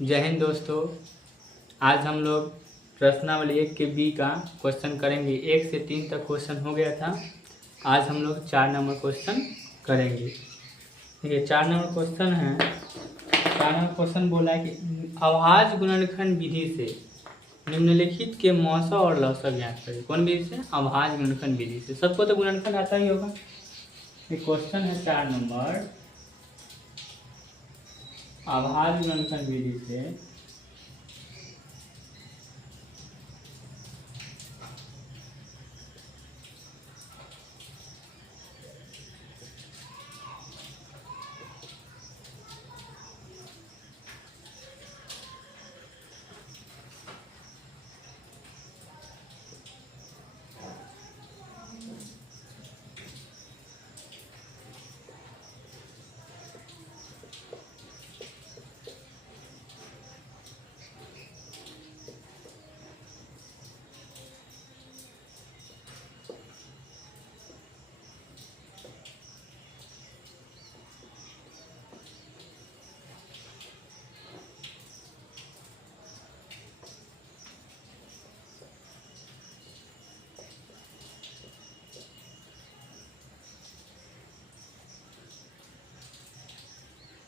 जय हिंद दोस्तों। आज हम लोग प्रश्नावली 1 के बी का क्वेश्चन करेंगे। 1 से 3 तक क्वेश्चन हो गया था। आज हम लोग 4 नंबर क्वेश्चन करेंगे। देखिए 4 नंबर क्वेश्चन है। 4 नंबर क्वेश्चन बोला है कि अभाज्य गुणनखंड विधि से निम्नलिखित के मौसा और लौसा ज्ञात करें। कौन विधि से? अभाज्य गुणनखंड विधि से। सबको तो गुणनखंड आता ही होगा। ये क्वेश्चन है 4 नंबर, अभाज्य गुणनखंड विधि से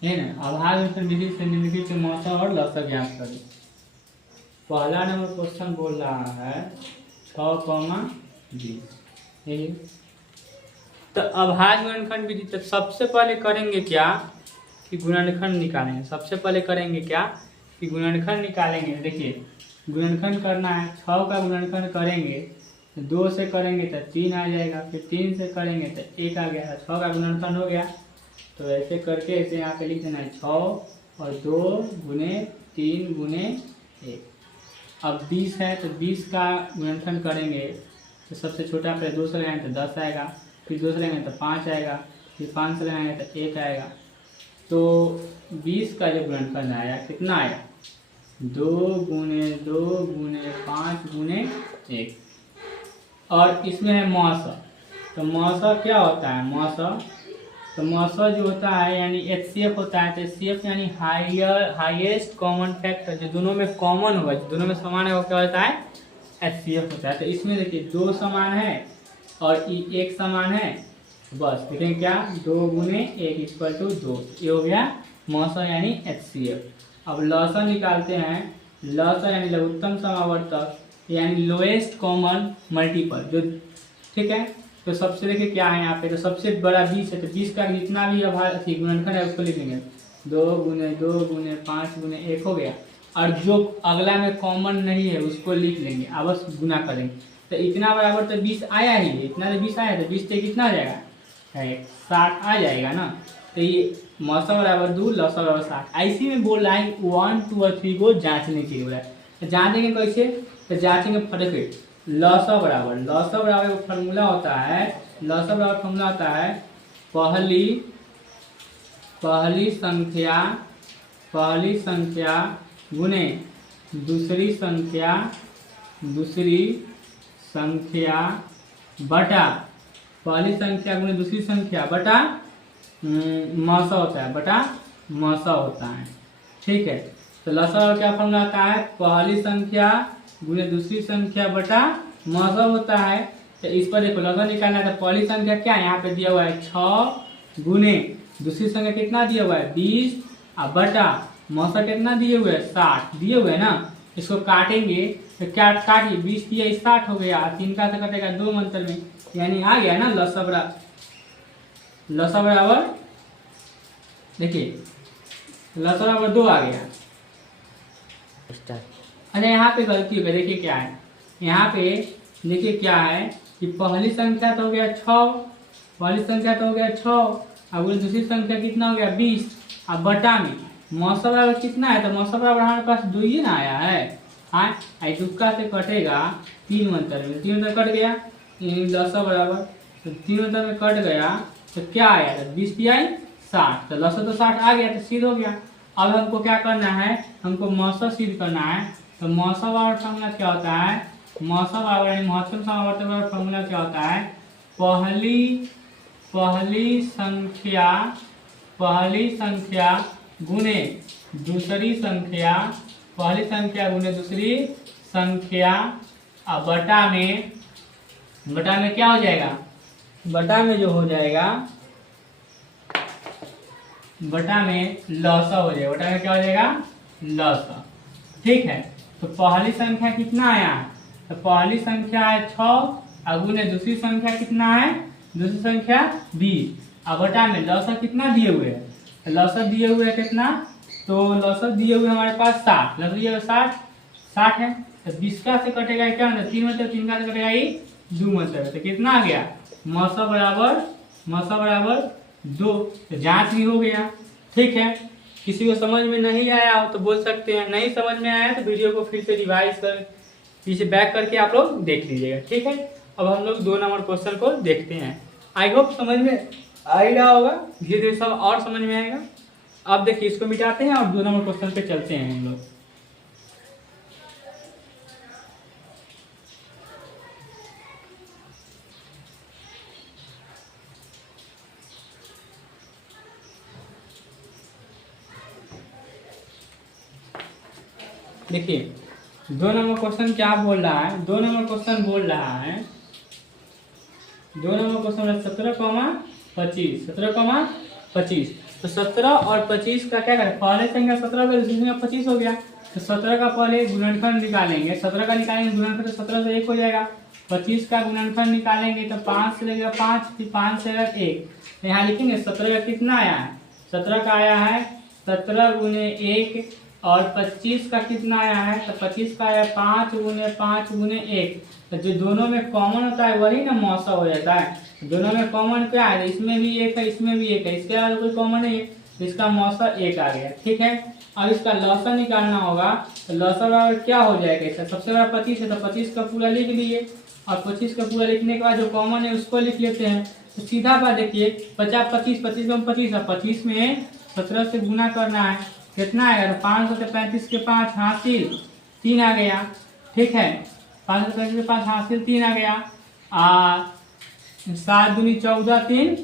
है ना। अभाज्य गुणनखंड विधि से निम्नलिखित के मौसा और लौसा ज्ञात करें। पहला नंबर क्वेश्चन बोल रहा है 6,20। यही तो अभाज्य गुणनखंड विधि। तो सबसे पहले करेंगे क्या कि गुणनखंड निकालेंगे। सबसे पहले करेंगे क्या कि गुणनखंड निकालेंगे। देखिए गुणनखंड करना है। 6 का गुणनखंड करेंगे तो 2 से करेंगे तो 3 आ जाएगा, फिर 3 से करेंगे तो 1 आ गया। 6 का गुणनखंड हो गया। तो ऐसे करके ऐसे यहाँ पे लिख देना है 6 और 2 गुने 3 गुने 1। अब 20 है तो 20 का गुणनखंड करेंगे तो सबसे छोटा पे 2 से लगाएंगे तो 10 आएगा, फिर 2 से लगाएंगे तो 5 आएगा, फिर 5 से लगाएंगे तो 1 आएगा। तो 20 का जो गुणनखंड आया कितना आया? 2 गुने 2 गुने 5 गुने 1। और इसमें है मौसा। तो मौसा क्या होता है? मौसा तो मौसा जो होता है यानी HCF होता है। तो HCF यानी हाईएस्ट कॉमन फैक्टर, जो दोनों में कॉमन होगा, जो दोनों में समान है, वो क्या होता है? HCF होता है। तो इसमें देखिए 2 समान है और 1 समान है। बस देखें क्या 2 गुने 1 इक्वल टू 2। ये हो गया मौसा यानी HCF। अब लौसा निकालते हैं। लौसा यानी लघुत्तम समावर्तक यानी लोएस्ट कॉमन मल्टीपल जो, ठीक है। तो सबसे देखिए क्या है यहाँ पे, तो सबसे बड़ा 20 है। तो 20 का जितना भी अभाज्य गुणनखंड है उसको लिखेंगे 2 गुने 2 गुने 5 गुने 1 हो गया। और जो अगला में कॉमन नहीं है उसको लिख लेंगे, बस गुना करेंगे। तो इतना बराबर तो 20 आया ही है। इतना तो 20 आया, तो 20 से कितना आ जाएगा? 60 आ जाएगा ना। तो ये मौसा बराबर 2 लौसा बराबर 60। ऐसे में बोल रहा है 1 2 और 3 को जाँचने के लिए बोला है। तो जाँचेंगे कैसे? तो जाँचेंगे फटाफट। लौसा बराबर फॉर्मूला होता है। लौसा बराबर फॉर्मूला होता है पहली संख्या गुने दूसरी संख्या बटा पहली संख्या गुने दूसरी संख्या बटा मौसा होता है। ठीक है। तो लौसा का क्या फॉर्मूला आता है? पहली संख्या गुने दूसरी संख्या बटा मौसा होता है। तो इस पर देखो लौसा निकालना है। तो पहली संख्या क्या है? यहाँ पे दिया हुआ है 6 गुने दूसरी संख्या कितना दिया हुआ है? 20 और बटा मौसा कितना दिए हुए है? 60 दिए हुए है ना। इसको काटेंगे तो क्या काटिए 20 दिया 60 हो गया। 3 का से कटेगा 2 मंत्र में, यानी आ गया ना लौसा बराबर देखिए लौसा बराबर 2 आ गया। अच्छा यहाँ पे गलती हो गई। देखिए क्या है यहाँ पे, देखिए क्या है कि पहली संख्या तो हो गया 6 और दूसरी संख्या कितना हो गया 20। अब बटा में मौसा बराबर कितना है? तो मौसा बराबर हमारे पास 2 ही ना आया है। हाँ दुक्का से कटेगा 3 मंत्र में, 3 मंत्र कट गया लौसा बराबर। तो 3 मंत्र में कट गया तो क्या आया? तो 20 दिया 60। तो लौसा तो 60 आ गया, तो सिद्ध हो गया। अब हमको क्या करना है? हमको मौसा सिद्ध करना है। तो मौसा बराबर फॉर्मूला क्या होता है? मौसा बराबर यानी महत्तम समावर्तक बराबर फॉर्मूला क्या होता है? पहली संख्या गुने दूसरी संख्या, पहली संख्या गुने दूसरी संख्या अब बटा में क्या हो जाएगा, बटा में जो हो जाएगा, बटा में लसा हो जाएगा, बटा में क्या हो जाएगा, लसा। ठीक है, तो पहली संख्या कितना आया, तो पहली संख्या है 6 और गुने दूसरी संख्या कितना है, दूसरी संख्या 20 और बटा में लसा कितना दिए हुए है, लसा दिए हुए है कितना, तो लसा दिए हुए हमारे पास 60, लसा दिए हुए 60 है, तो 20 का से कटेगा क्या, 3 मतलब 3 का से कटेगा 2 मतलब, तो कितना आ गया, मौसा बराबर 2, तो जांच भी हो गया। ठीक है, किसी को समझ में नहीं आया हो तो बोल सकते हैं, नहीं समझ में आया तो वीडियो को फिर से रिवाइज कर पीछे बैक करके आप लोग देख लीजिएगा। ठीक है, अब हम लोग 2 नंबर क्वेश्चन को देखते हैं। आई होप समझ में आ ही रहा होगा, धीरे धीरे सब और समझ में आएगा। अब देखिए इसको मिटाते हैं और 2 नंबर क्वेश्चन पे चलते हैं हम लोग। देखिए 2 नंबर क्वेश्चन क्या बोल रहा है, 2 नंबर क्वेश्चन बोल रहा है, 2 नंबर क्वेश्चन 17,25, 17,25, तो 17 और 25 का क्या करें, पहले संख्या 17 का दूसरी संख्या 25 हो गया, तो 17 का पहले गुणनखंड निकालेंगे, 17 का निकालेंगे गुणनखंड, तो 17 से 1 हो जाएगा, 25 का गुणनखंड निकालेंगे तो 5 से लगेगा 5, फिर 5 से लगेगा 1, तो यहाँ लिखेंगे 17 का कितना आया है, 17 का आया है 17 गुने 1 और 25 का कितना आया है, तो 25 का आया 5 गुने 1, तो जो दोनों में कॉमन होता है वही ना मौसा हो जाता है। दोनों में कॉमन क्या है, इसमें भी 1 है, इसमें भी 1 है, इसके अलावा कोई कॉमन नहीं है, तो इसका मौसा 1 आ गया। ठीक है, अब इसका लसा निकालना होगा, तो लसा बराबर क्या हो जाएगा इसका, सबसे बड़ा 25 है तो 25 का पूरा लिख लिए, और 25 का पूरा लिखने के बाद जो कॉमन है उसको लिख लेते हैं, तो सीधा बात देखिए 50 25 25 में 25 है, 25 में 17 से गुना करना है, कितना आएगा, तो 500 से 35 के 5 हासिल 3 आ गया। ठीक है, 500 से 35 के 5 हासिल 3 आ गया, 7 दूनी 14 3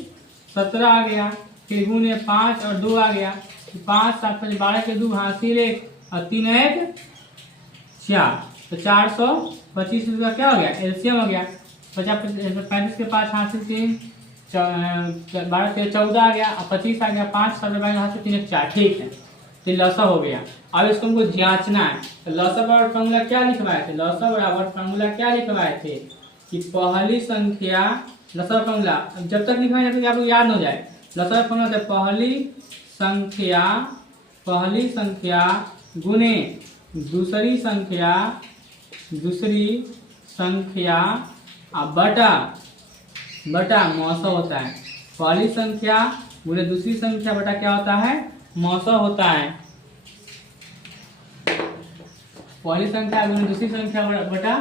17 आ गया, फिर गुने 5 और 2 आ गया, 5 7 5 12 के 2 हासिल 1 और 3 1 4, तो 425 का क्या हो गया, एलसीएम हो गया, 35 के 5 हासिल 3 12 से 14 आ गया, और 25 आ गया, 5 7 हासिल 3 4। ठीक है, तो लसा हो गया। अब इसको हमको जांचना है, तो लसा बराबर फॉर्मूला क्या लिखवाए थे, लसा बराबर फॉर्मूला क्या लिखवाए थे कि पहली संख्या, लसा फॉर्मूला जब तक लिखवाए जाते आप लोग याद न हो जाए, लसा फॉर्मूला था पहली संख्या गुने दूसरी संख्या बटा मौसा होता है, पहली संख्या गुने दूसरी संख्या बटा क्या होता है, मौसा होता है, पहली संख्या गुने दूसरी संख्या बटा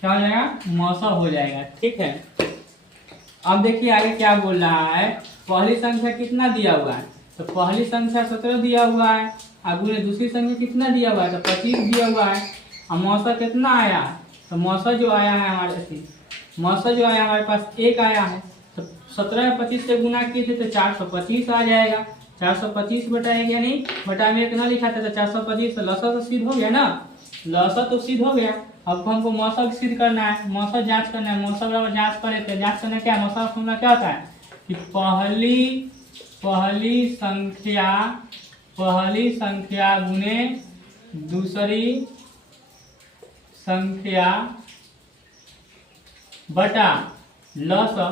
क्या हो जाएगा, मौसा हो जाएगा। ठीक है, अब देखिए आगे क्या बोल रहा है, पहली संख्या कितना दिया हुआ है, तो पहली संख्या 17 दिया हुआ है, और गुने दूसरी संख्या कितना दिया हुआ है, तो 25 दिया हुआ है, और मौसा कितना आया, तो मौसा जो आया है हमारे पास 1 आया है, तो 17 में 25 से गुना किए थे तो 425 आ जाएगा, 425 बटा 1 यानी बटा में 1 ना लिखा था तो 425, तो लसा तो सिद्ध हो गया ना, लसा तो सिद्ध हो गया। अब हमको मौसा सिद्ध करना है, मौसा जांच करना है, मौसा बराबर जांच कर लेते हैं, जांच करना क्या है, मौसा फॉर्मूला क्या होता है कि पहली संख्या गुने दूसरी संख्या बटा लसा,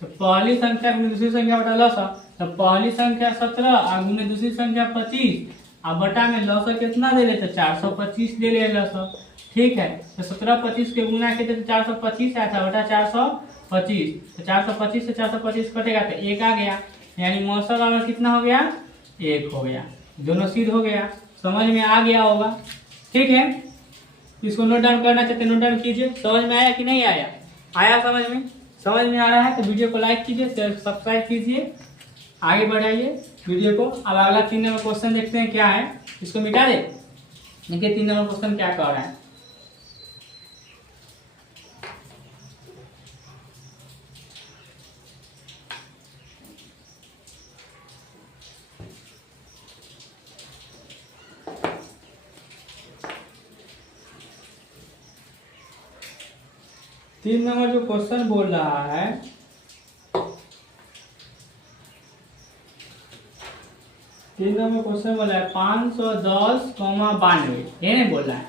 तो पहली संख्या गुने दूसरी संख्या बटा लसा, तो पहली संख्या 17 और गुने दूसरी संख्या 25, अब बटा में लसा कितना दे लेते, 425 दे ले लसा। ठीक है, तो 17 25 के गुना के तो 425 आया था बटा 425, तो 425 से 425 कटेगा तो 1 आ गया, यानी मौसा बराबर कितना हो गया, 1 हो गया, दोनों सिद्ध हो गया, समझ में आ गया होगा। ठीक है, इसको नोट डाउन करना चाहते नोट डाउन कीजिए, समझ में आया कि नहीं आया, समझ में आ रहा है तो वीडियो को लाइक कीजिए, सब्सक्राइब कीजिए, आगे बढ़ाइए वीडियो को। अब अगला 3 नंबर क्वेश्चन देखते हैं क्या है, इसको मिटा दे, देखिए 3 नंबर क्वेश्चन क्या कह रहा है। 3 नंबर जो क्वेश्चन बोल रहा है, 3 नंबर क्वेश्चन बोला है 510,92, ये नहीं बोल रहा है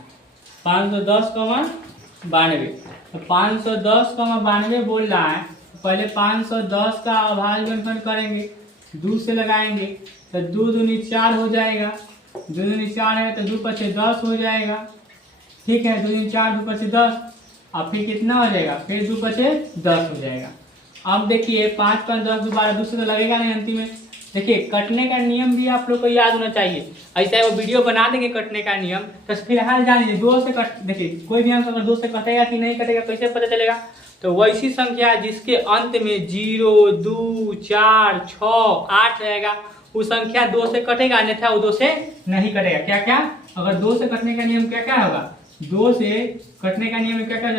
510,92। तो 510,92 बोल रहा है, पहले 510 का अभाज्य गुणनखंड करेंगे, 2 से लगाएंगे तो 2 दूनी 4 हो जाएगा, 2 दूनी 4 है तो 2 पचे 10 हो जाएगा, ठीक है। 2 दूनी 4, 2 पचे 10, अब फिर कितना हो जाएगा, फिर 2 पचे 10 हो जाएगा। अब देखिए 5 5 10 दोबारा 2 से तो लगेगा नहीं अंतिम में। देखिए कटने का नियम भी आप लोग को याद होना चाहिए, ऐसा वो वीडियो बना देंगे कटने का नियम, तो फिलहाल जान लीजिए 2 से कट, देखिए कोई भी अंक अगर 2 से कटेगा कि नहीं कटेगा कैसे पता चलेगा, तो वैसी संख्या जिसके अंत में 0 2 4 6 8 रहेगा वो संख्या 2 से कटेगा, अन्यथा वो 2 से नहीं कटेगा। क्या क्या, अगर 2 से कटने का नियम क्या क्या होगा, 2 से कटने का नियम क्या क्या,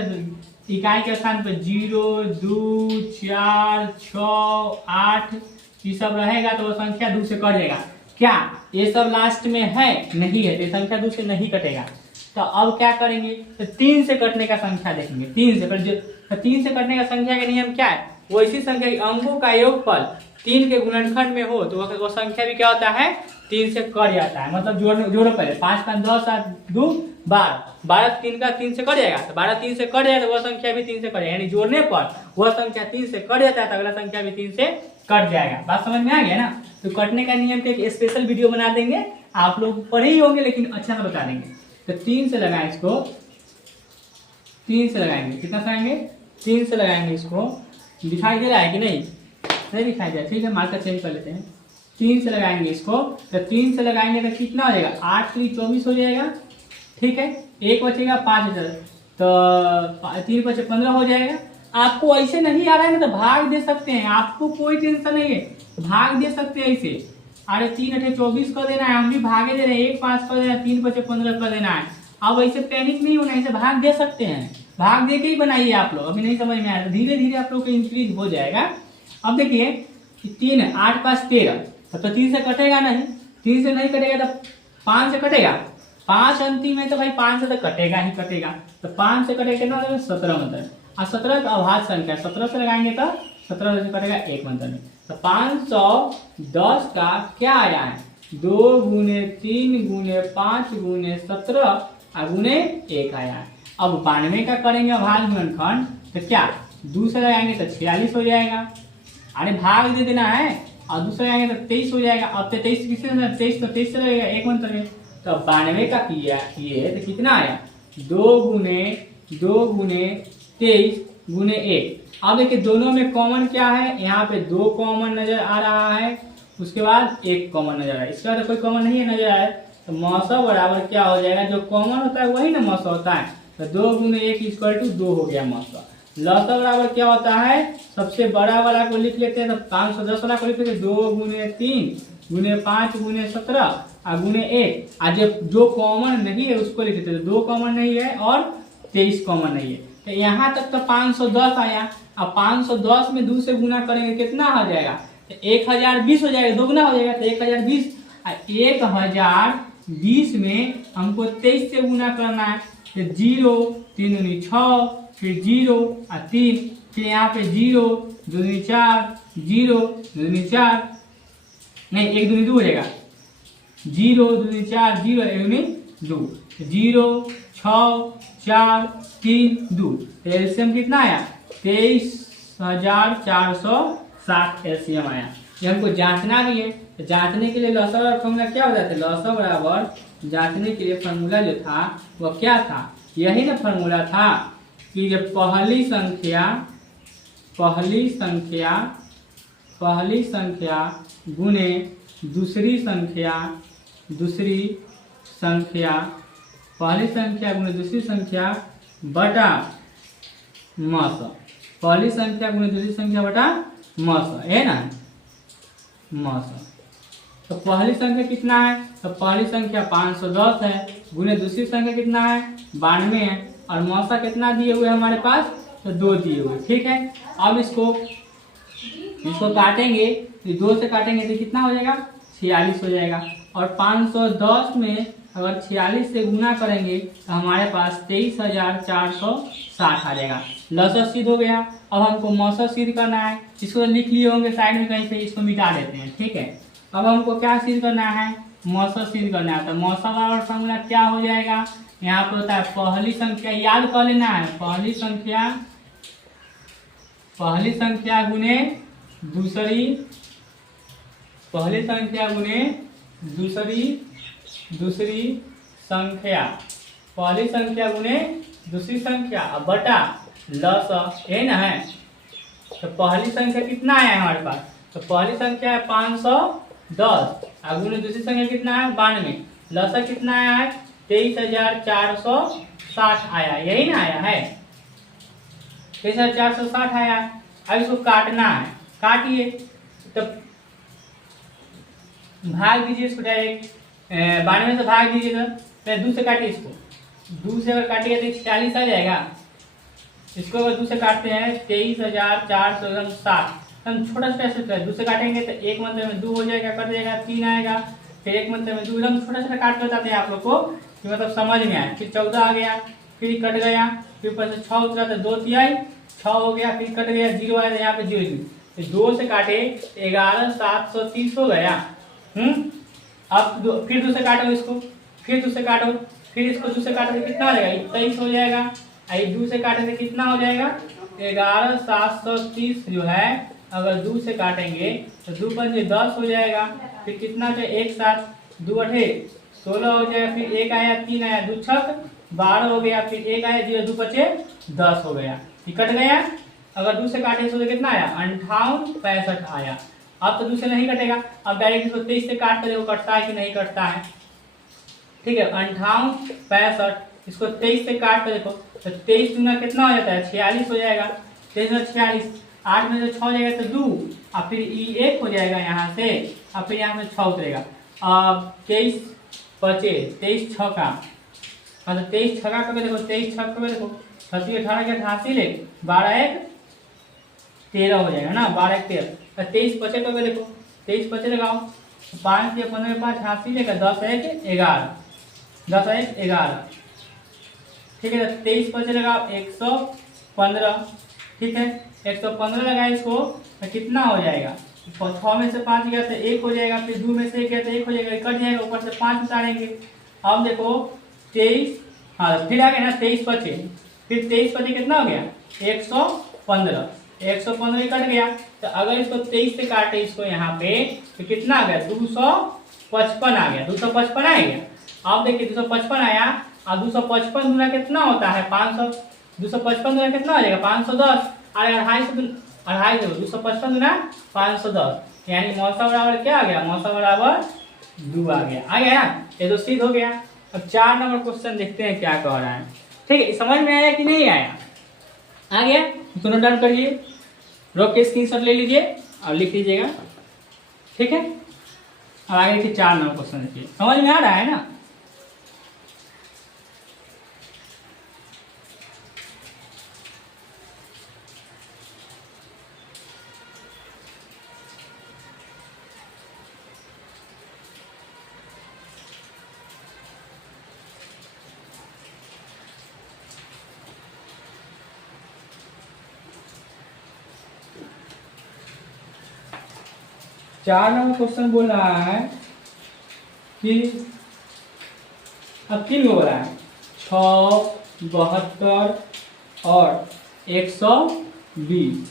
इकाई के स्थान पर 0 2 4 6 8 ये सब रहेगा तो वो संख्या 2 से कट जाएगा। क्या ये सब लास्ट में है, नहीं है, तो संख्या 2 से नहीं कटेगा। तो अब क्या करेंगे, तो 3 से कटने का संख्या देखेंगे, 3 से तो 3 से कटने का संख्या का नियम क्या है, वैसी संख्या अंकों का योगफल 3 के गुणनखंड में हो तो वो संख्या भी क्या होता है, 3 से कट जाता है। मतलब जोड़ो पहले 5 5 10 7 2 12, 12 3 का 3 से कट जाएगा, तो 12 3 से कट जाएगा तो वह संख्या भी 3 से कट जाएगा, यानी जोड़ने पर वह संख्या 3 से कट जाता है तो अगला संख्या भी 3 से कट जाएगा। बात समझ में आ गया ना। तो कटने का नियम के एक स्पेशल वीडियो बना देंगे, आप लोग पढ़े ही होंगे लेकिन अच्छा से बता देंगे। तो 3 से लगाएं इसको, 3 से लगाएंगे, कितना से लगाएंगे, 3 से लगाएंगे इसको, दिखाई दे रहा है कि नहीं, नहीं दिखाई दे रहा, ठीक है मार्कर चेंज कर लेते हैं। 3 से लगाएंगे इसको, तो 3 से लगाएंगे तो कितना हो जाएगा, 8 3 24 हो जाएगा, ठीक है। 1 बचेगा 5 तो 3 बचे 15 हो जाएगा। आपको ऐसे नहीं आ रहा है ना तो भाग दे सकते हैं, आपको कोई टेंशन नहीं है, भाग दे सकते हैं ऐसे। अरे 3 8 24 कर देना है, हम भी भागे दे रहे हैं, 1 5 कर देना है, 3 बचे 15 कर देना है। अब ऐसे पैनिक नहीं होना है, ऐसे भाग दे सकते हैं, भाग दे के ही बनाइए आप लोग। अभी नहीं समझ में आया तो धीरे धीरे आप लोग को इंक्रीज हो जाएगा। अब देखिए 3 8 5 13, तब तो 3 से कटेगा नहीं, 3 से नहीं कटेगा तो 5 से कटेगा, 5 अंतिम है तो भाई 5 से तो कटेगा ही कटेगा। तो 5 से कटेगा कितना, 17 मतलब, और 17 का अभाज्य संख्या 17 से लगाएंगे तो 17 से कटेगा 1 मतलब में। तो 510 का क्या आया है, 2 गुने 3 गुने 5 गुने 17 और गुने 1 आया है। अब 92 का करेंगे अभाज्य गुणनखंड, तो क्या 2 से लगाएंगे तो 46 हो जाएगा, अरे भाग दे देना है, और दूसरा लगाएंगे तो 23 हो जाएगा। अब 23 किससे, 23 तो 23 से लगेगा 1 मतलब में। तो 92 का किया ये तो कितना आया, 2 गुने 23 गुने 1। अब देखिए दोनों में कॉमन क्या है, यहाँ पे 2 कॉमन नजर आ रहा है, उसके बाद 1 कॉमन नजर आ रहा है, इसके बाद कोई कॉमन नहीं है नजर आ रहा है। तो मौसा बराबर क्या हो जाएगा, जो कॉमन होता है वही ना मौसा होता है, तो 2 गुने 1 इक्वल टू 2 हो गया मौसा। लौसा बराबर क्या होता है, सबसे बड़ा वाला को लिख लेते हैं, तो 510 वाला को लिख लेते हैं, 2 गुने 3 गुने 5 गुने 17 और गुने 1, आज जो कॉमन नहीं है उसको लिख लेते हैं, 2 कॉमन नहीं है और 23 कॉमन नहीं है। तो यहाँ तक तो 510 आया। अब 510 में 2 से गुना करेंगे कितना हो जाएगा, तो 1020 हो जाएगा, 2 गुना हो जाएगा तो 1020, और 1020 में हमको 23 से गुना करना है, तो 0 3 दूनी 6, फिर 0 और 3, फिर यहाँ पे 0 2 दूनी 4, 0 2 दूनी 4, नहीं 1 दूनी 2 हो जाएगा, 0 2 दूनी 4, 0 1 दूनी 2, 0 6 4 3 2, तो एलसीएम कितना आया, 23,460 एलसीएम आया। ये हमको जांचना भी है, तो जांचने के लिए लॉसा और फॉर्मूला क्या हो जाता है, लॉसा बराबर जांचने के लिए फॉर्मूला जो था वो क्या था, यही ना फॉर्मूला था कि जब पहली संख्या गुने दूसरी संख्या पहली संख्या गुने दूसरी संख्या बटा मौसा, पहली संख्या गुने दूसरी संख्या बटा मौसा, है ना मौसा। तो पहली संख्या कितना है, तो पहली संख्या 510 है, गुने दूसरी संख्या कितना है 92 है, और मौसा कितना दिए हुए हमारे पास, तो 2 दिए हुए, ठीक है। अब इसको काटेंगे, 2 से काटेंगे तो कितना हो जाएगा 46 हो जाएगा, और 510 में अगर 46 से गुना करेंगे तो हमारे पास 23,460 आ जाएगा। लसत सिद्ध हो गया। अब हमको मौसत सिद्ध करना है, इसको लिख लिए होंगे साइड में कहीं पे, इसको मिटा देते हैं, ठीक है। अब हमको क्या सिद्ध करना है, मौसत सिद्ध करना है। तो मौसत वाला फॉर्मूला क्या हो जाएगा, यहाँ पर होता है पहली संख्या याद कर लेना है, पहली संख्या गुने दूसरी, पहली संख्या गुने दूसरी संख्या, पहली संख्या गुने दूसरी संख्या अब बटा लस, ये ना है। तो पहली संख्या कितना आया है हमारे पास, तो पहली संख्या है 510 और गुने दूसरी संख्या कितना है 92, लस कितना आया है 23,460 आया, यही ना आया है 23,460 आया। अब इसको काटना है, काटिए। तो भाग दीजिए इसको डायरेक्ट, 92 से भाग दीजिए। तो पहले 2 से काटिए, इसको 2 से अगर काटिए तो 46 आ जाएगा। इसको अगर 2 से काटते हैं 23,460, हम छोटा सा ऐसे 2 से काटेंगे तो एक मंत्र में 2 हो जाएगा, कट जाएगा 3 आएगा, फिर एक मंत्र में 2, एकदम छोटा सा काट कर बताते हैं आप लोग को कि मतलब समझ में आए। फिर 14 आ गया, फिर कट गया, फिर ऊपर से 6 उतरा तो 2 तिहाई 6 हो गया, फिर कट गया 0 आया तो यहाँ पे 0, तो 2 से काटे 11,730 हो गया। अब फिर 2 से काटो इसको, फिर 2 से काटो, फिर इसको 2 से काटो तो कितना हो जाएगा 23 हो जाएगा। 2 से काटे तो कितना हो जाएगा 11,730 जो है, अगर 2 से काटेंगे तो 2 पंजे 10 हो जाएगा, फिर कितना चाहिए एक साथ 2 अठे 16 हो जाएगा, फिर 1 आया 3 आया 2 छक 12 हो गया, फिर 1 आया 0 2 बचे 10 हो गया, कट गया। अगर 2 से काटे तो कितना आया 58,65 आया। अब तो 2 से नहीं कटेगा, अब डायरेक्ट इसको 23 से काट कर देखो कटता है कि नहीं कटता है, ठीक है। 58,65 इसको 23 से काट कर देखो तो 23 दूना कितना हो जाता है 46 हो जाएगा, 23 8 में से 6 हो जाएगा तो 2 और फिर 1 हो जाएगा यहाँ से, और फिर यहाँ से 6 उतरेगा। अब 23 बचे 23 छक्का, मतलब 23 छक्का करके देखो, 23 छक्का करके देखो 36 18 के 88 ले 12 1 13 हो जाएगा ना, 12 1 13। 23 बचे करके देखो, 23 बचे लगाओ 5 या 15 5 88 लेकर 10 1 11, 10 1 11, ठीक है। 23 बचे लगाओ 115, ठीक है 115 लगाए इसको तो कितना हो जाएगा 6 में से 5 गया तो 1 हो जाएगा, फिर 2 में से 1 गया तो 1 हो जाएगा, कट जाएगा, ऊपर से 5 उतारेंगे। अब देखो 23, हाँ फिर आ गया ना 23 बचे, फिर 23 बचे कितना हो गया 115, 115 कट गया। तो अगर इसको 23 से काटे इसको यहाँ पे तो कितना आ गया 255 आ गया, 255 आ गया। अब देखिए 255 आया, और 255 गुना कितना होता है 500, 255 गुना कितना हो जाएगा 510, और 250 255 गुना 510, यानी मौसा बराबर क्या आ गया, मौसा बराबर 2 आ गया, ना, ये तो सिद्ध हो गया। अब 4 नंबर क्वेश्चन देखते हैं क्या कह रहा है, ठीक है। समझ में आया कि नहीं आया, आ गया, दोनों डन करिए, रोक के स्क्रीनशॉट ले लीजिए और लिख लीजिएगा, ठीक है। अब आगे देखिए 4 नंबर क्वेश्चन देखिए, समझ में आ रहा है ना। चार नंबर क्वेश्चन बोल रहा है कि अब 3 गो बोला है 6, 72 और 120,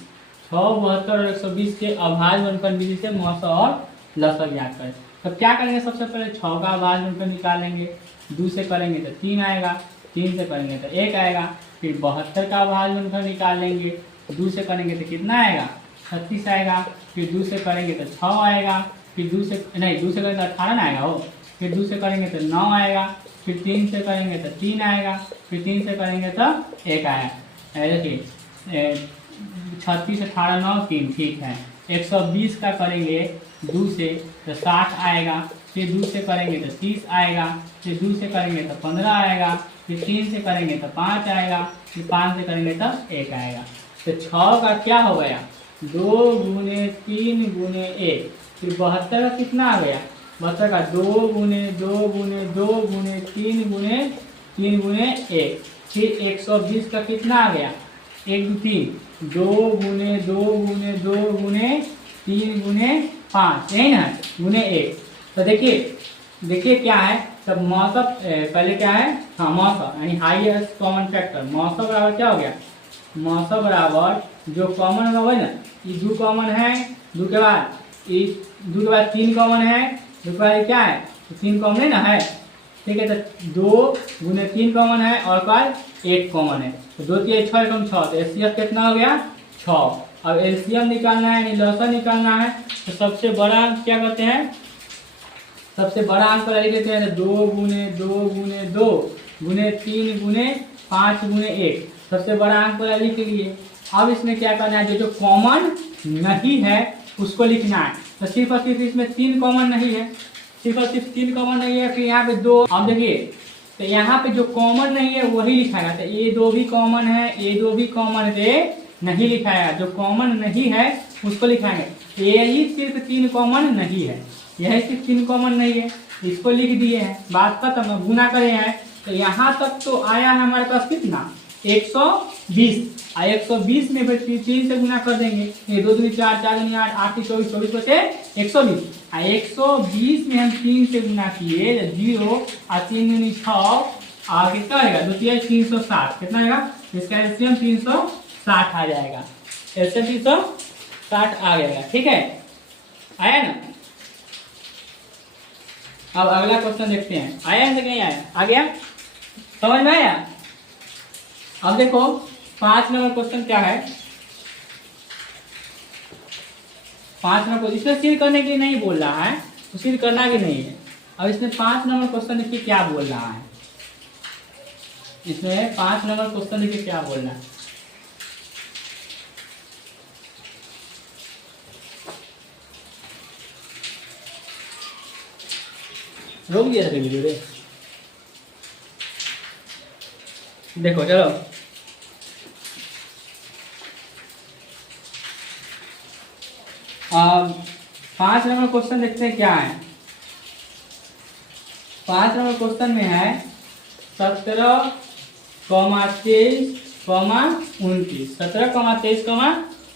6, 72 और 120 के अभाज्य गुणनखंड विधि से मौसा और लसा ज्ञात करें। तो क्या करेंगे, सबसे पहले 6 का अभाज्य गुणनखंड निकालेंगे, 2 से करेंगे तो 3 आएगा, 3 से करेंगे तो 1 आएगा, फिर 72 का अभाज्य गुणनखंड निकाल लेंगे, 2 से करेंगे तो कितना आएगा 36 आएगा, फिर 2 से करेंगे तो 6 आएगा, फिर 2 से करेंगे तो 18 आएगा हो, फिर 2 से करेंगे तो 9 आएगा, फिर 3 से करेंगे तो 3 आएगा, फिर 3 से करेंगे तो 1 आएगा। देखिए 36 18 9 3, ठीक है। 120 का करेंगे 2 से तो 60 आएगा, फिर 2 से करेंगे तो 30 आएगा, फिर 2 से करेंगे तो 15 आएगा, फिर 3 से करेंगे तो 5 आएगा, फिर 5 से करेंगे तो 1 आएगा। तो 6 का क्या हो गया 2 गुने 3 गुने 1, फिर 72 का कितना आ गया 72 का 2 गुने 2 गुने 2 2 गुने 3 गुने 3 गुने 1, फिर 120 का कितना आ गया 1 2 3, 2 गुने 2 गुने 2 गुने 3 गुने 5, यही ना गुने 1। तो देखिए क्या है, तब मौसम पहले क्या है, हाँ मौसम यानी हाईएस्ट कॉमन फैक्टर, मौसम बराबर क्या हो गया, मौसम बराबर जो कॉमन होगा ना, ये 2 कॉमन है, 2 के बाद 3 कॉमन है, 2 के बाद क्या है 3 कॉमन है ना है, ठीक है। तो 2 गुने 3 कॉमन है और कल 1 कॉमन है, तो 2 3 6 कम 6, तो एचसीएफ कितना हो गया 6। अब एलसीएम निकालना है यानी लॉसन निकालना है, तो सबसे बड़ा क्या करते हैं, सबसे बड़ा अंक पर लिख लेते हैं, 2 गुने 2 गुने 2 गुने 3 गुने 5 गुने 1, सबसे बड़ा अंक पर लिख लिए। अब इसमें क्या करना है, जो कॉमन नहीं है उसको लिखना है, तो सिर्फ और सिर्फ इसमें 3 कॉमन नहीं है, सिर्फ और सिर्फ 3 कॉमन नहीं है, फिर यहाँ पे 2। अब देखिए तो यहाँ पे जो कॉमन नहीं है वही लिखाएगा, तो ये 2 भी कॉमन है, ये 2 भी कॉमन है, नहीं लिखाएगा, जो कॉमन नहीं है उसको लिखाएंगे। यही सिर्फ 3 कॉमन नहीं है, यही सिर्फ 3 कॉमन नहीं है, इसको लिख दिए हैं, बात खत्म। गुना करे हैं तो यहाँ तक तो आया है हमारे पास कितना 120, 120 में फिर 3 से गुना कर देंगे, ये 2 दूनी 4 4 दूनी 8 8 24 24 बचे 120, 120 में हम 3 से गुना किए 0 और 3 दूनी 6 और कितना आएगा 2 3 360, कितना आएगा, इसका एलसीएम 360 आ जाएगा, एलसीएम 360 आ जाएगा, ठीक है, आया ना। अब अगला क्वेश्चन देखते हैं, आया है नहीं आया, आ गया, समझ में आया। अब देखो 5 नंबर क्वेश्चन क्या है, 5 नंबर क्वेश्चन इसमें सिर करने के लिए नहीं बोल रहा है, तो सिर करना भी नहीं है। अब इसमें 5 नंबर क्वेश्चन देखिए क्या बोल रहा है, इसमें 5 नंबर क्वेश्चन देखिए क्या बोल रहा है, रोक दिया था वीडियो रे, देखो चलो 5 नंबर क्वेश्चन देखते हैं क्या है। 5 नंबर क्वेश्चन में है 17, 23, 29, 17, 23,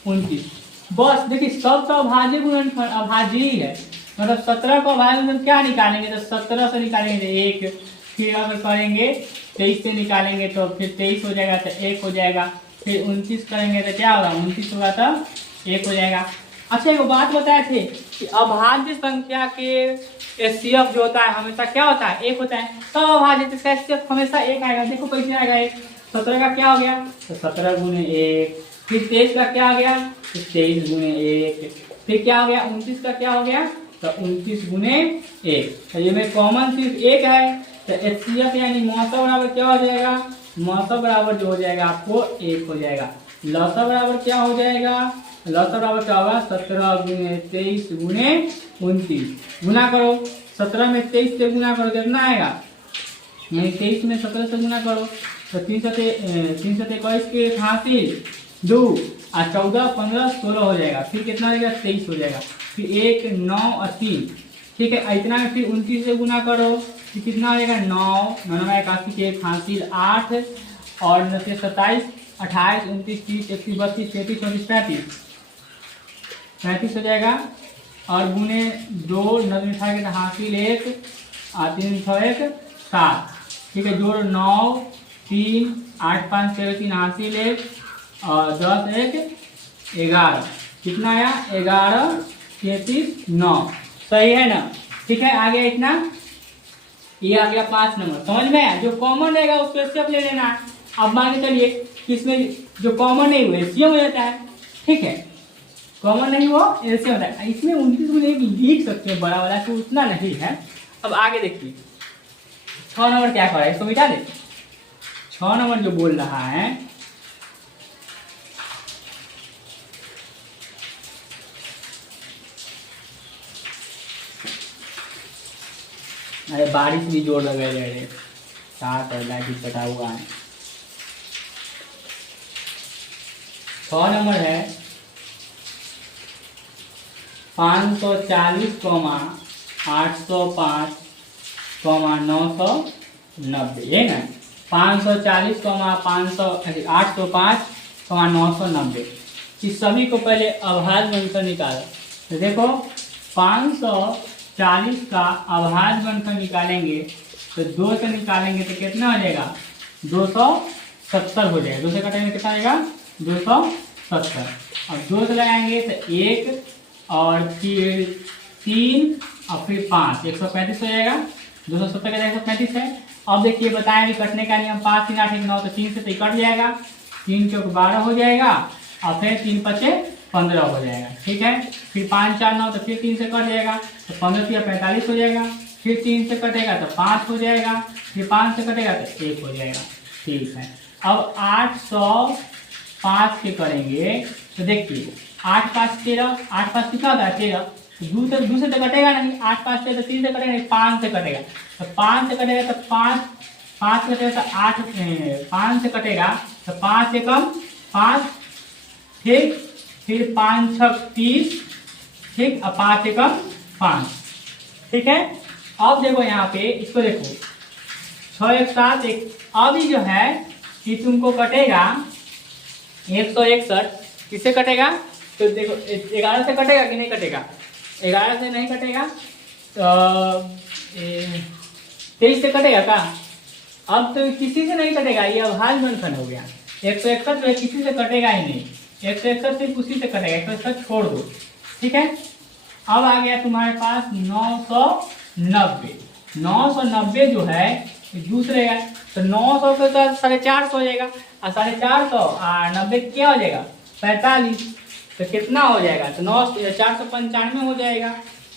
29। बस देखिए सब तो अभाज्य गुणनफल अभाज्य ही है, मतलब 17 को अभाज्य गुणनफल क्या निकालेंगे, तो 17 से निकालेंगे 1, फिर अगर करेंगे 23 से निकालेंगे तो फिर 23 हो जाएगा, तो 1 हो जाएगा, फिर 29 करेंगे तो क्या होगा 29 होगा तो 1 हो जाएगा। अच्छा एक बात बताए थे कि अभाज्य संख्या के एचसीएफ जो होता है हमेशा क्या होता है 1 होता है, तो अभाज्य इसका एचसीएफ हमेशा 1 आएगा। देखो कैसे आएगा 1, 17 का क्या हो गया तो 17 गुने 1, फिर 23 का क्या हो गया तो 23 गुने 1, फिर क्या हो गया 29 का क्या हो गया तो 29 गुने 1। तो ये में कॉमन सिर्फ 1 है, तो एचसीएफ यानी मौसा बराबर क्या हो जाएगा, मौसा बराबर जो हो जाएगा आपको 1 हो जाएगा। लौसा बराबर क्या हो जाएगा, लौसा बराबर क्या होगा 17 गुने 23 गुने 29, गुना करो 17 में 23 से गुना करो कितना आएगा, यानी 23 में 17 से गुना करो तो 3 से 21 के हासिल 2 और 14 15 16 हो जाएगा, फिर कितना हो जाएगा 23 हो जाएगा, फिर 1 9 और 3, ठीक है इतना में फिर 29 से गुना करो फिर कितना हो जाएगा 9 9 81 के हासिल 8 और 9 से 27 28 29 30 31 32 33 34 35 35 हो जाएगा, और गुने 2 9 मिठा के हासिल 1 और 3 6 1 7, ठीक है जोड़ 9 3 8 5 13 3 हासिल 1 और 10 1 11, कितना आया 11 33 9, सही है ना, ठीक है आ गया इतना, ये आ गया 5 नंबर। समझ में आया, जो कॉमन रहेगा उसको एचसीएफ ले लेना है। अब मान के चलिए कि इसमें जो कॉमन नहीं हुआ एचसीएफ हो जाता है, ठीक है कॉमन नहीं वो एलसीएम होता है, इसमें 29 गुने 1 लिख सकते हैं बड़ा वाला, तो उतना नहीं है। अब आगे देखिए 6 नंबर क्या कर रहा है, इसको मिटा दे। 6 नंबर जो बोल रहा है अरे बारिश भी जोर लगे रहे साथ और लाइट कटा हुआ है। 6 नंबर है 540, 805 990 है ना। 540, 805, 990। इस सभी को पहले अभाज्य गुणनखंड निकालो। तो देखो 540 का अभाज्य गुणनखंड निकालेंगे तो 2 से निकालेंगे तो कितना हो जाएगा, 270 हो जाएगा। 2 से कटेंगे कितना आएगा, 270। और 2 से लगाएंगे तो 1 और फिर 3 और फिर 5, 135 हो जाएगा। 270 का 135 है। अब देखिए बताएं कि कटने का नियम 5 3 8 1 9, तो 3 से तो कट जाएगा, 3 चौक 12 हो जाएगा और फिर 3 पचे 15 हो जाएगा। ठीक है, फिर 5 4 9, तो फिर 3 से कट जाएगा तो 15 3 45 हो जाएगा। फिर 3 से कटेगा तो 5 हो जाएगा, फिर 5 से कटेगा तो 1 हो जाएगा। ठीक है, अब 805 के करेंगे तो देखिए 8 5 13, 8 5 कितना होता है 13। दूसरे से तो कटेगा नहीं, 8 5 13 तो 3 से कटेगा नहीं, 5 से कटेगा। तो 5 से कटेगा तो 5 कटेगा तो 8, 5 से कटेगा तो 5 एकम 5, ठीक, फिर 5 6 30, ठीक, और 5 एकम 5। ठीक है, अब देखो यहाँ पे इसको देखो 6 1 7 1। अभी जो है कि तुमको कटेगा 161, किससे कटेगा, तो देखो 11 से कटेगा कि नहीं कटेगा, 11 से नहीं कटेगा तो 23 से कटेगा का। अब तो किसी से नहीं कटेगा, ये अभाज्य गुणनखंड हो गया। 161 जो है किसी से कटेगा ही नहीं, 161 सिर्फ उसी से कटेगा, 161 छोड़ दो। ठीक है, अब आ गया तुम्हारे पास 990। 990 जो है दूसरे है, तो 900 के साथ 450 हो जाएगा, और 450 और 90 क्या हो जाएगा 45। तो कितना हो जाएगा, तो 495 हो जाएगा।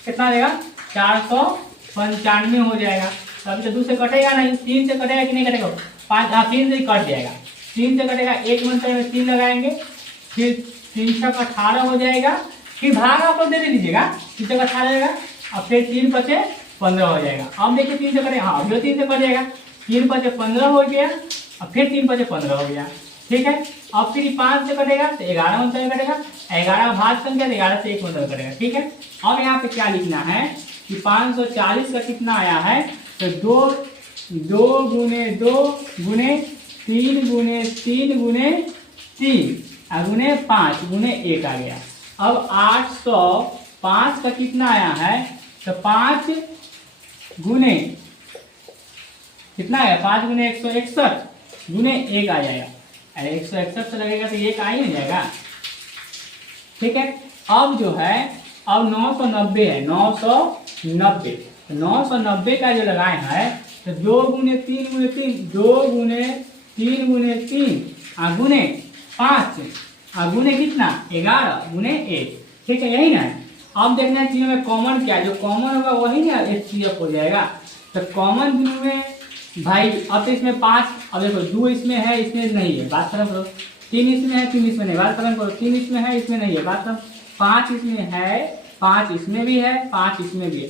कितना देगा, 495 हो जाएगा। तो अभी तो 2 से कटेगा नहीं, 3 से कटेगा कि नहीं कटेगा, 5, हाँ 3 से ही कट जाएगा। 3 से कटेगा, 1 मिनट में 3 लगाएंगे, फिर 3 6 18 हो जाएगा। फिर भाग आप लोग दे दीजिएगा, 3 6 18 जाएगा, और फिर 3 पचे 15 हो जाएगा। अब देखिए 3 से कटेगा, हाँ अभी 3 से कट जाएगा, 3 पचे 15 हो गया, और फिर 3 पचे 15 हो गया। ठीक है, अब फिर 5 से कटेगा तो 11 मतलब में कटेगा, 11 भाज्य संख्या 11 से 1 मतलब कटेगा। ठीक है, अब यहाँ पे क्या लिखना है कि 540 का कितना आया है, तो 2 गुने 2 गुने 3 गुने 3 गुने 3 गुने 5 गुने 1 आ गया। अब 805 का कितना आया है, तो 5 गुने कितना आया, 5 गुने 161 गुने 1 आ जाएगा। अरे 161 से लगेगा तो 1 आ ही नहीं जाएगा। ठीक है, अब जो है अब 990 है, 990। 990 का जो लगाए हैं तो 2 गुने 3 गुने 3, 2 गुने 3 गुने 3 गुने 5 गुने कितना 11 गुने 1। ठीक है, यही ना। अब देखना है चीजों में कॉमन क्या है, जो कॉमन होगा वही ना एचसीएफ हो जाएगा। तो कॉमन चीजों में भाई अब तो इसमें 5, अब देखो 2 इसमें है इसमें नहीं है, बात खत्म करो। 3 इसमें है 3 इसमें नहीं, बात खत्म करो। 3 इसमें है इसमें नहीं है, बात खत्म। 5 इसमें है, 5 इसमें भी है, 5 इसमें भी है।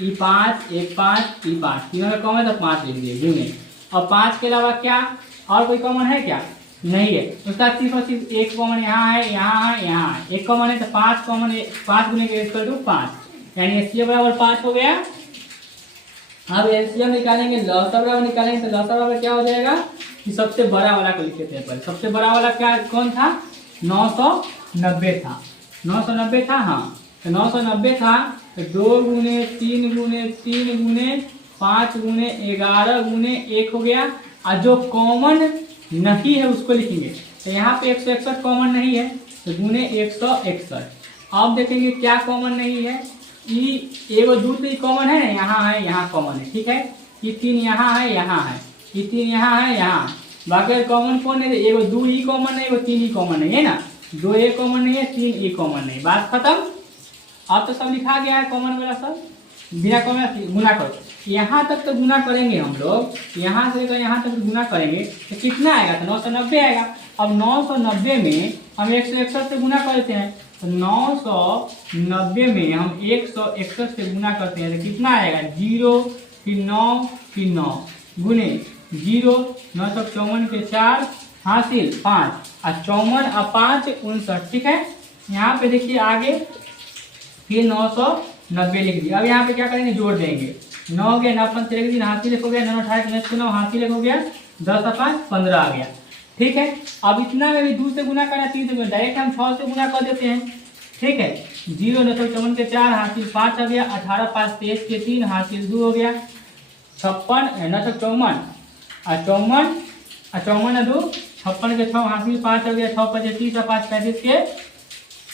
ई 5 1 5 ई 5 तीनों में कॉमन है तो 5 लिख दिए गुने। और 5 के अलावा क्या और कोई कॉमन है क्या, नहीं है। उसका सिर्फ और सिर्फ एक कॉमन यहाँ है, यहाँ है, यहाँ है, एक कॉमन है तो 5 कॉमन है। 5 गुने 5, यानी एचसीएफ बराबर 5 हो गया। अब एलसीएम निकालेंगे, लसाअ बराबर निकालेंगे, तो लसाअ बराबर क्या हो जाएगा कि सबसे बड़ा वाला को लिखते हैं पहले। सबसे बड़ा वाला क्या कौन था, 990 था। 990 था, हाँ तो 990 था। तो 2 गुने 3 गुने 3 गुने 5 गुने 11 गुने 1 हो गया। और जो कॉमन नहीं है उसको लिखेंगे, तो यहाँ पे 161 कॉमन नहीं है तो गुने 161। अब देखेंगे क्या कॉमन नहीं है, एगो 2 तो कॉमन है, यहाँ है, यहाँ कॉमन है। ठीक है, ये 3 यहाँ है, यहाँ है, ये 3 यहाँ है, यहाँ। बाकी कॉमन कौन है, एगो 2 ही कॉमन है, एगो 3 ही कॉमन नहीं है ना। 2 ए कॉमन नहीं है, 3 ई कॉमन नहीं, बात खत्म। अब तो सब लिखा गया है कॉमन वाला सब, बिना कॉमन गुना करो। यहाँ तक तो गुना करेंगे हम लोग, यहाँ से लेकर यहाँ तक गुना करेंगे तो कितना आएगा, तो 990 आएगा। अब 990 में हम 161 से गुना करते हैं, तो 990 में हम 161 से गुना करते हैं तो कितना आएगा, 0 फिर 9 फिर 9 गुने 0, 954 के 4 हासिल 5 और 54 और 5 59। ठीक है, यहाँ पे देखिए आगे फिर 990 लिख दिया। अब यहाँ पे क्या करेंगे, जोड़ देंगे। 9 हो गया, 9 5 13 दिन हासिल 1 हो गया, 9 28 19 9 हासिल 1 हो गया, 10 और 5 15 आ गया। ठीक है, अब इतना में भी 2 से गुना करना, 3 से गुना, डायरेक्ट हम 6 से गुना कर देते हैं। ठीक है, 0 9 54 के 4 हासिल 5 आ गया, 18 5 23 के 3 हासिल 2 हो गया, 56 9 54 54 2 56 के 6 हासिल 5 हो गया, 6 5 30 और 5 35 के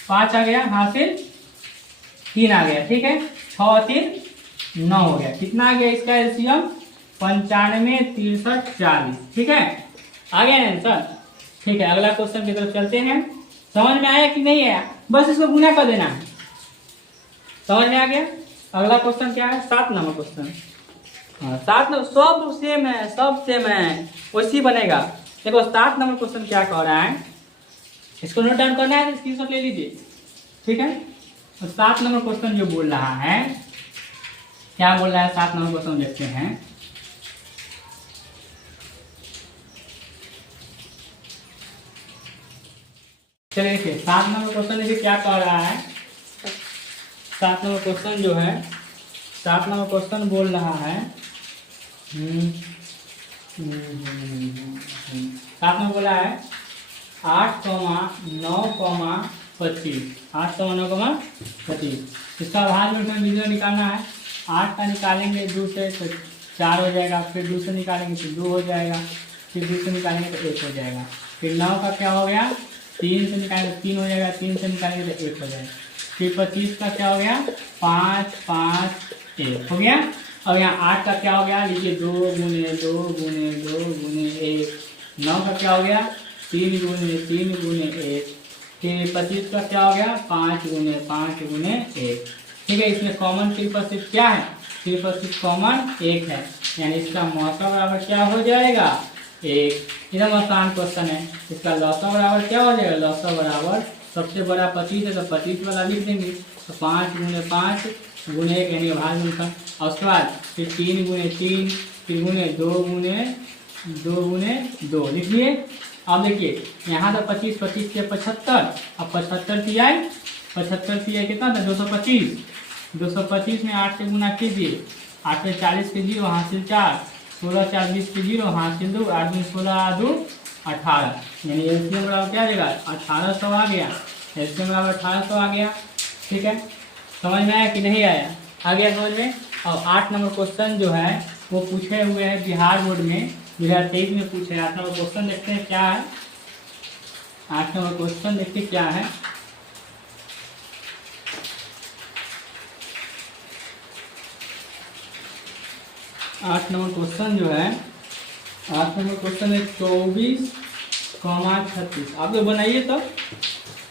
5 आ गया, हासिल 3 आ गया। ठीक है, 6 और 3 9 हो गया। कितना आ गया इसका एलसीएम? 95 63 40। ठीक है, आ गया आंसर। ठीक है, अगला क्वेश्चन की तरफ चलते हैं। समझ में आया कि नहीं आया? बस इसको गुना कर देना है। समझ में आ गया? अगला क्वेश्चन क्या है? 7 नंबर क्वेश्चन। हाँ, 7 नंबर सब सेम है, सब सेम है, वैसी बनेगा। देखो 7 नंबर क्वेश्चन क्या कह रहा है, इसको नोट डाउन करना है, स्क्रीनशॉट ले लीजिए। ठीक है, तो 7 नंबर क्वेश्चन जो बोल रहा है, क्या बोल रहा है 7 नंबर क्वेश्चन देखते हैं। चलिए देखिए 7 नंबर क्वेश्चन देखिए क्या कह रहा है। 7 नंबर क्वेश्चन जो है, 7 नंबर क्वेश्चन बोल रहा है 7 नंबर बोला है 8, 9, 25। 8, 9, 25 इसका भाग में बिंदु निकालना है। 8 का निकालेंगे 2 से तो 4 हो जाएगा, फिर 2 से निकालेंगे तो 2 हो जाएगा, फिर 2 से निकालेंगे तो 1 हो जाएगा, फिर 9 का क्या हो गया, 3 से निकालेंगे 3 हो जाएगा, 3 से निकालेंगे तो 1 हो जाएगा, फिर 25 का क्या हो गया, 5 5 1 हो गया। अब यहाँ 8 का क्या हो गया, लीजिए 2 गुने 2 गुने 2 गुने 1। 9 का क्या हो गया, 3 गुने 3 गुने 1। फिर 25 का क्या हो गया, 5 गुने 5 गुने 1। ठीक है, इसमें कॉमन 3% क्या है, 3% कॉमन 1 है, यानी इसका मौसा बराबर क्या हो जाएगा, 1। एकदम आसान क्वेश्चन है। इसका लौसा बराबर क्या हो जाएगा, लौसा बराबर सबसे बड़ा 25 है तो 25 वाला लिख देंगे, तो 5 गुने 5 गुने 1 यानी भाग गुणा, और उसके बाद फिर 3 गुने 3, फिर गुने 2 गुने 2 गुने 2 लिखिए। अब देखिए यहाँ तो 25 25 के 75, अब 75 की आई 75 की आई कितना था, 225। 225 में 8 से गुना कीजिए, 8 में 40 के 0 हासिल 4, 16 4 20 के 0 हासिल 2, 8 में 16 2 18, यानी एलसीएम बराबर क्या आ जाएगा, 1800 आ गया। एलसीएम बराबर 1800 आ गया। ठीक है, समझ में आया कि नहीं आया? आ गया समझ में। और 8 नंबर क्वेश्चन जो है वो पूछे हुए हैं बिहार बोर्ड में 2023 में पूछे। 8 नंबर क्वेश्चन देखते हैं क्या है। 8 नंबर क्वेश्चन देखिए क्या है। आठ नंबर क्वेश्चन जो है, 8 नंबर क्वेश्चन है 24,36। आप लोग बनाइए तो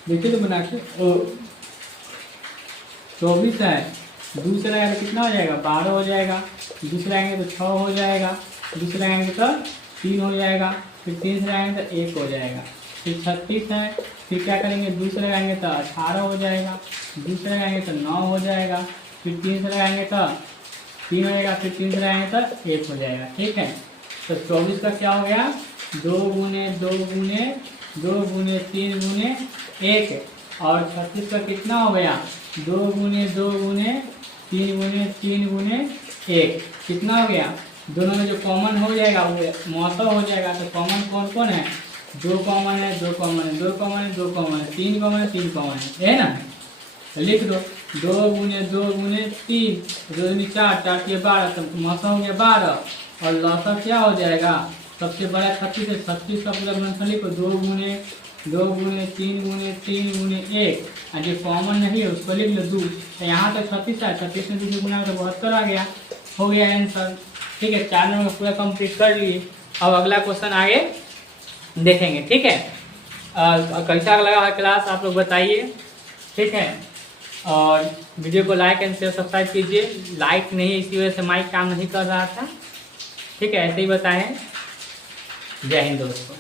देखिए तो बना के। 24 है, दूसरे लगाएंगे तो कितना हो जाएगा, 12 हो जाएगा, दूसरे लगाएंगे तो 6 हो जाएगा, दूसरे लगाएंगे तो 3 हो जाएगा, फिर 3 से लगाएंगे तो 1 हो जाएगा, फिर 36 है, फिर क्या करेंगे, दूसरे लगाएंगे तो 18 हो जाएगा, दूसरे लगाएंगे तो 9 हो जाएगा, फिर 3 से लगाएंगे तो 3 हो जाएगा, फिर 3 से लगाएंगे तो 1 हो जाएगा। ठीक है, तो 24 का क्या हो गया, 2 गुने 2 गुने 2 गुने 3 गुने 1, और 36 का कितना हो गया, 2 गुने 2 गुने 3 गुने 3 गुने 1, कितना हो गया। दोनों में जो कॉमन हो जाएगा वो मौसा हो जाएगा। तो कॉमन कौन कौन है, 2 कॉमन है, 2 कॉमन है, 2 कॉमन है, 2 कॉमन है, 3 कॉमन है, 3 कॉमन है ना। तो लिख दो 2 गुने 2 गुने 3, 2 दूनी 4, 4 के 12, तो मौसा हो गया 12, और लौसा क्या हो जाएगा, सबसे बड़ा 36 है, 36 का पूरा गुणनफल लिखो, 2 गुने 2 गुने 3 गुने 3 गुने 1, और जो कॉमन नहीं है उसको लिख लो 2। तो यहाँ तक 36 है, 36 में 2 से गुना तो 72 आ गया, हो गया आंसर। ठीक है, 4 नंबर पूरा कंप्लीट कर लिए। अब अगला क्वेश्चन आगे देखेंगे। ठीक है, कैसा लगा है क्लास आप लोग बताइए। ठीक है, और वीडियो को लाइक एंड शेयर सब्सक्राइब कीजिए। लाइक नहीं, इसी वजह से माइक काम नहीं कर रहा था। ठीक है, ऐसे ही बताएं। जय हिंद दोस्तों।